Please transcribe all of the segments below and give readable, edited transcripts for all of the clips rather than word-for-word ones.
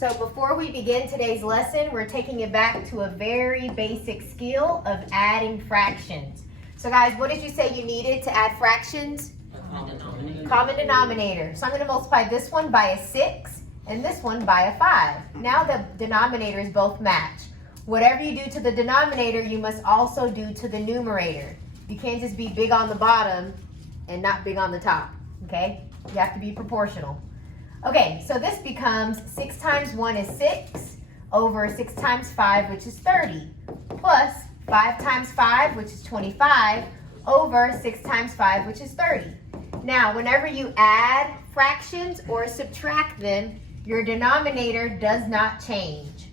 So before we begin today's lesson, we're taking it back to a very basic skill of adding fractions. So guys, what did you say you needed to add fractions? Common denominator. So I'm going to multiply this one by a 6 and this one by a 5. Now the denominators both match. Whatever you do to the denominator, you must also do to the numerator. You can't just be big on the bottom and not big on the top, okay? You have to be proportional. Okay, so this becomes 6 times 1 is 6 over 6 times 5, which is 30, plus 5 times 5, which is 25, over 6 times 5, which is 30. Now, whenever you add fractions or subtract them, your denominator does not change.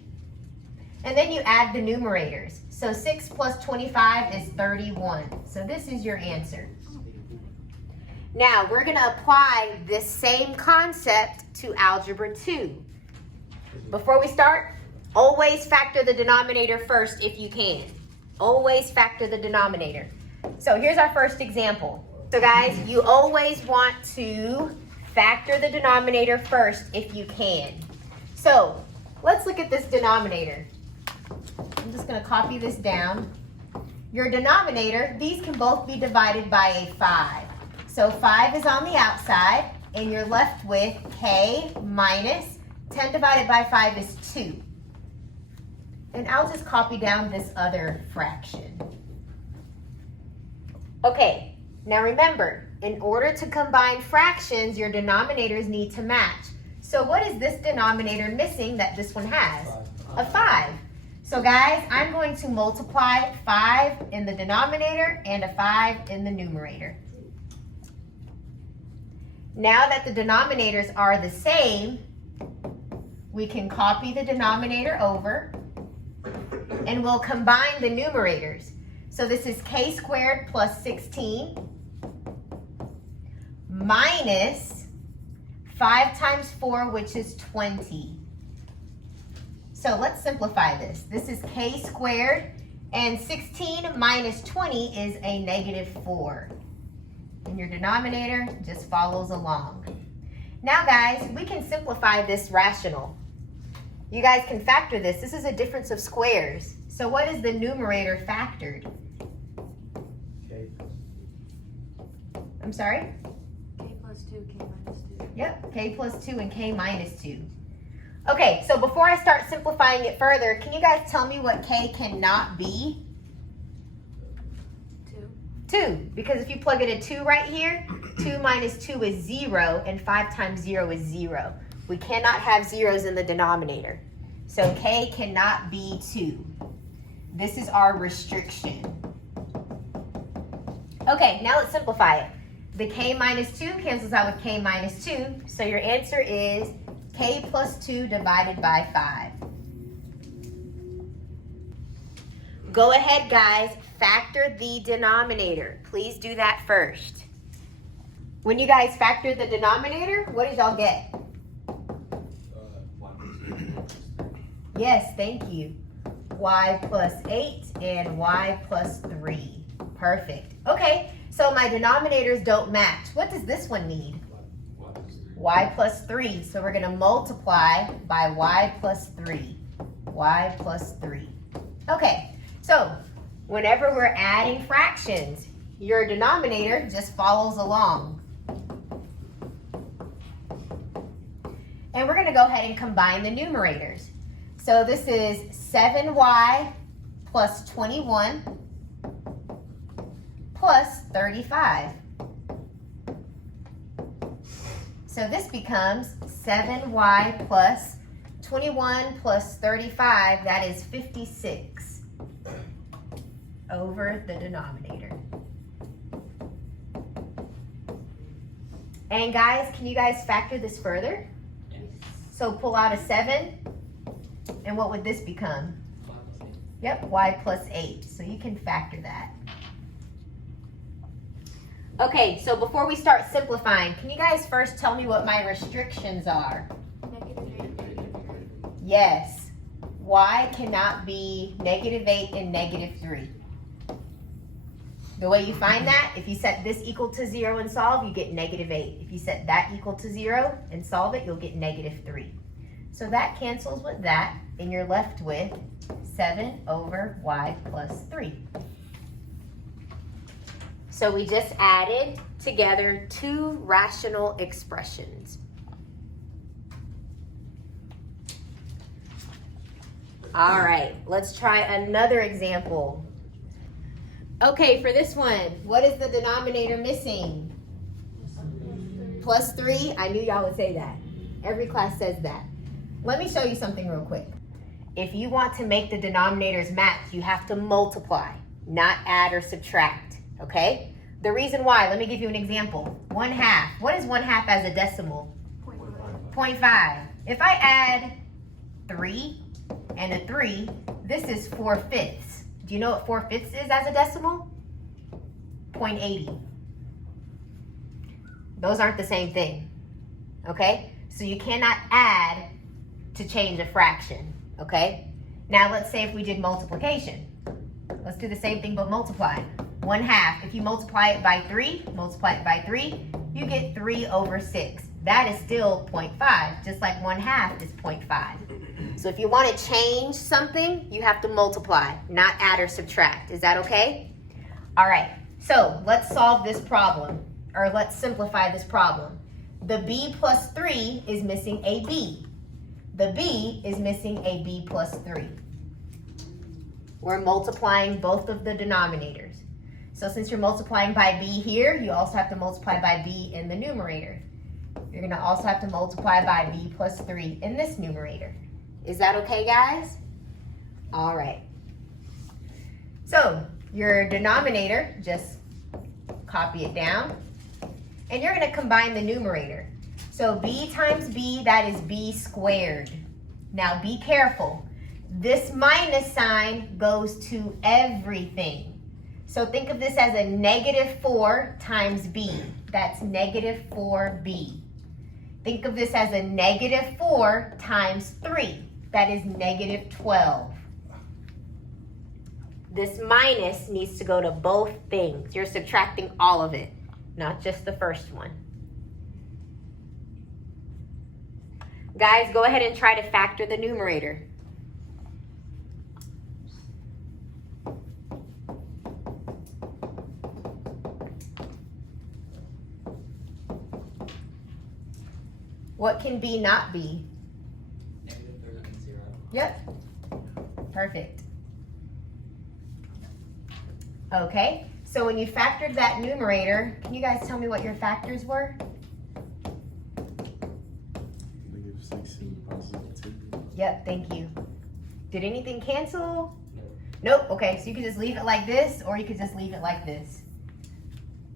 And then you add the numerators. So 6 plus 25 is 31. So this is your answer. Now, we're going to apply this same concept to algebra 2. Before we start, always factor the denominator first if you can. Always factor the denominator. So here's our first example. So guys, you always want to factor the denominator first if you can. So let's look at this denominator. I'm just going to copy this down. Your denominator, these can both be divided by a 5. So 5 is on the outside, and you're left with k minus 10 divided by 5 is 2. And I'll just copy down this other fraction. Okay, now remember, in order to combine fractions, your denominators need to match. So what is this denominator missing that this one has? A 5. So guys, I'm going to multiply 5 in the denominator and a 5 in the numerator. Now that the denominators are the same, we can copy the denominator over and we'll combine the numerators. So this is k squared plus 16 minus 5 times 4, which is 20. So let's simplify this. This is k squared, and 16 minus 20 is a negative 4. And your denominator just follows along. Now guys, we can simplify this rational. You guys can factor this. This is a difference of squares. So what is the numerator factored? K. I'm sorry? K plus 2, K minus 2. Yep, k plus 2 and k minus 2. Okay, so before I start simplifying it further, can you guys tell me what k cannot be? 2, because if you plug in a 2 right here, 2 minus 2 is 0, and 5 times 0 is 0. We cannot have zeros in the denominator. So k cannot be 2. This is our restriction. Okay, now let's simplify it. The k minus 2 cancels out with k minus 2, so your answer is k plus 2 divided by 5. Go ahead, guys, factor the denominator. Please do that first. When you guys factor the denominator, what did y'all get? Yes, thank you. Y plus 8 and y plus 3. Perfect. Okay, so my denominators don't match. What does this one need? Y plus 3. So we're going to multiply by y plus 3. Y plus 3. Okay. So, whenever we're adding fractions, your denominator just follows along. And we're going to go ahead and combine the numerators. So this is 7y plus 21 plus 35. So this becomes 7y plus 21 plus 35, that is 56. Over the denominator. And guys, can you guys factor this further? Yes. So pull out a 7, and what would this become? Yep, y plus 8. So you can factor that. Okay, so before we start simplifying, can you guys first tell me what my restrictions are? Yes, y cannot be negative 8 and negative 3. The way you find that, if you set this equal to 0 and solve, you get negative 8. If you set that equal to 0 and solve it, you'll get negative 3. So that cancels with that, and you're left with 7 over y plus 3. So we just added together two rational expressions. All right, let's try another example. Okay, for this one, what is the denominator missing? Plus 3. I knew y'all would say that. Every class says that. Let me show you something real quick. If you want to make the denominators match, you have to multiply, not add or subtract, okay? The reason why, let me give you an example. 1/2. What is 1/2 as a decimal? 0.5. If I add 3 and a 3, this is 4/5. Do you know what 4/5 is as a decimal? 0.80. Those aren't the same thing, okay? So you cannot add to change a fraction, okay? Now let's say if we did multiplication. Let's do the same thing but multiply. 1/2, if you multiply it by 3, you get 3 over 6. That is still 0.5, just like 1/2 is 0.5. So if you want to change something, you have to multiply, not add or subtract. Is that okay? All right, so let's solve this problem, or let's simplify this problem. The b plus 3 is missing a b. The b is missing a b plus 3. We're multiplying both of the denominators. So since you're multiplying by b here, you also have to multiply by b in the numerator. You're going to also have to multiply by b plus 3 in this numerator. Is that okay, guys? All right. So your denominator, just copy it down. And you're going to combine the numerator. So b times b, that is b squared. Now be careful. This minus sign goes to everything. So think of this as a -4 times b. That's -4b. Think of this as a -4 times 3. That is -12. This minus needs to go to both things. You're subtracting all of it, not just the first one. Guys, go ahead and try to factor the numerator. What can b not be? -0. Yep. Perfect. Okay, so when you factored that numerator, can you guys tell me what your factors were? -6 and +2. Yep, thank you. Did anything cancel? Nope. Okay, so you could just leave it like this, or you could just leave it like this.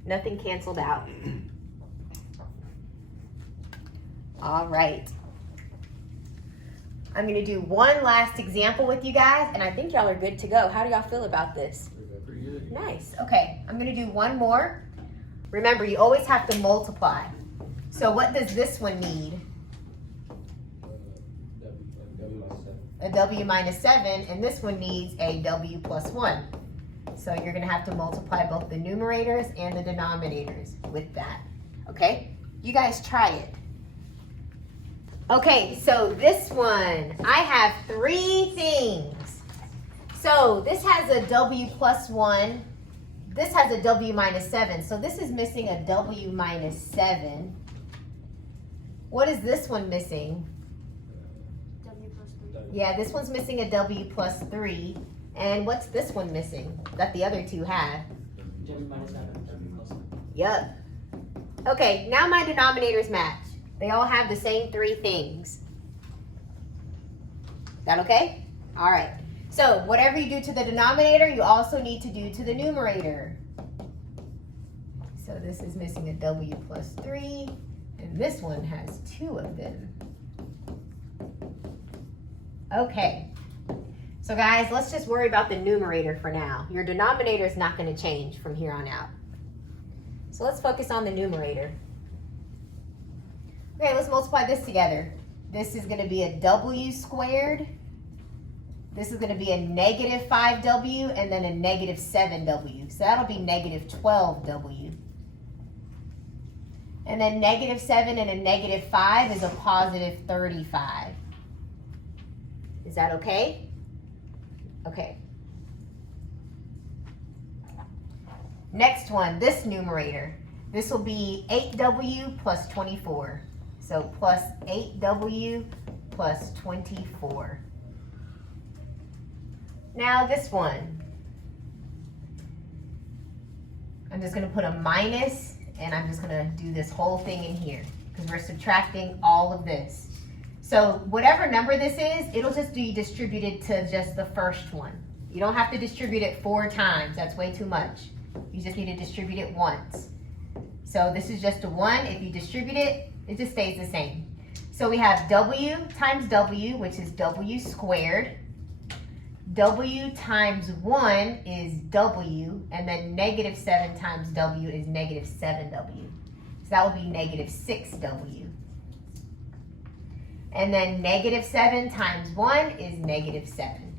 Nothing canceled out. All right. I'm going to do one last example with you guys, and I think y'all are good to go. How do y'all feel about this? Pretty good. Nice. Okay, I'm going to do one more. Remember, you always have to multiply. So what does this one need? A w minus 7, and this one needs a w plus 1. So you're going to have to multiply both the numerators and the denominators with that. Okay? You guys try it. Okay, so this one, I have 3 things. So this has a w plus 1. This has a w minus 7. So this is missing a w minus 7. What is this one missing? W plus 3. Yeah, this one's missing a w plus 3. And what's this one missing that the other two have? W minus 7. W plus 1. Yep. Okay, now my denominators match. They all have the same 3 things. That okay? All right. So whatever you do to the denominator, you also need to do to the numerator. So this is missing a w plus 3, and this one has 2 of them. Okay. So guys, let's just worry about the numerator for now. Your denominator is not going to change from here on out. So let's focus on the numerator. Okay, let's multiply this together. This is going to be a w squared. This is going to be a -5w and then a -7w. So that'll be -12w. And then -7 and a -5 is a +35. Is that okay? Okay. Next one, this numerator. This will be 8w plus 24. So plus 8w plus 24. Now this one. I'm just going to put a minus, and I'm just going to do this whole thing in here because we're subtracting all of this. So whatever number this is, it'll just be distributed to just the first one. You don't have to distribute it 4 times. That's way too much. You just need to distribute it once. So this is just a 1. If you distribute it, it just stays the same. So we have w times w, which is w squared. W times 1 is w, and then negative 7 times w is negative 7w. So that would be negative 6w. And then negative 7 times 1 is negative 7.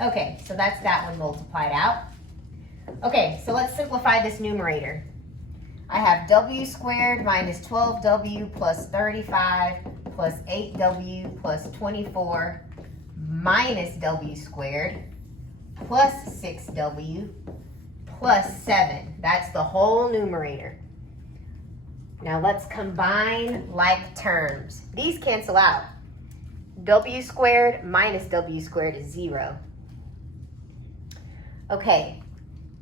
Okay, so that's that one multiplied out. Okay, so let's simplify this numerator. I have w squared minus 12w plus 35 plus 8w plus 24 minus w squared plus 6w plus 7. That's the whole numerator. Now let's combine like terms. These cancel out. W squared minus w squared is 0. Okay,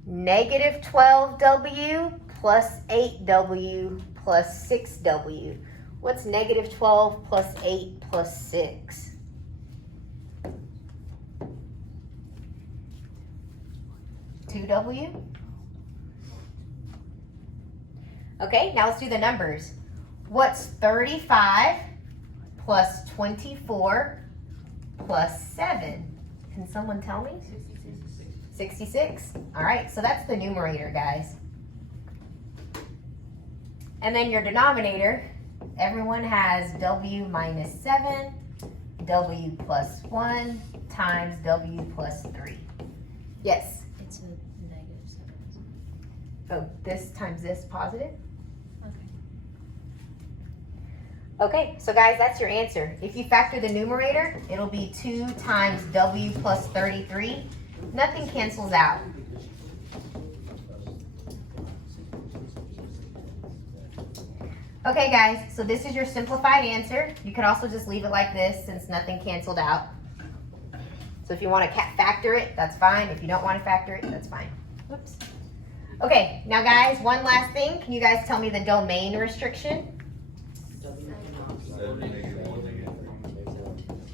negative 12w plus 8w plus 6w. What's negative 12 plus 8 plus 6? $2w. Okay, now let's do the numbers. What's 35 plus 24 plus 7? Can someone tell me? 66. All right, so that's the numerator, guys. And then your denominator, everyone has w minus 7, w plus 1 times w plus 3. Yes? It's a negative 7. Oh, this times this positive? Okay. Okay, so guys, that's your answer. If you factor the numerator, it'll be 2 times w plus 33. Nothing cancels out. Okay, guys, so this is your simplified answer. You can also just leave it like this since nothing canceled out. So if you want to factor it, that's fine. If you don't want to factor it, that's fine. Whoops. Okay, now guys, one last thing. Can you guys tell me the domain restriction?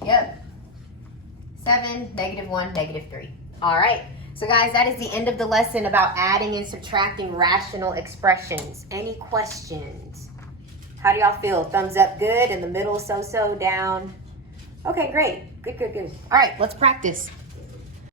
Yep. 7, -1, -3. All right. So guys, that is the end of the lesson about adding and subtracting rational expressions. Any questions? How do y'all feel? Thumbs up good, in the middle so-so, down? Okay, great. Good, good, good. All right, let's practice.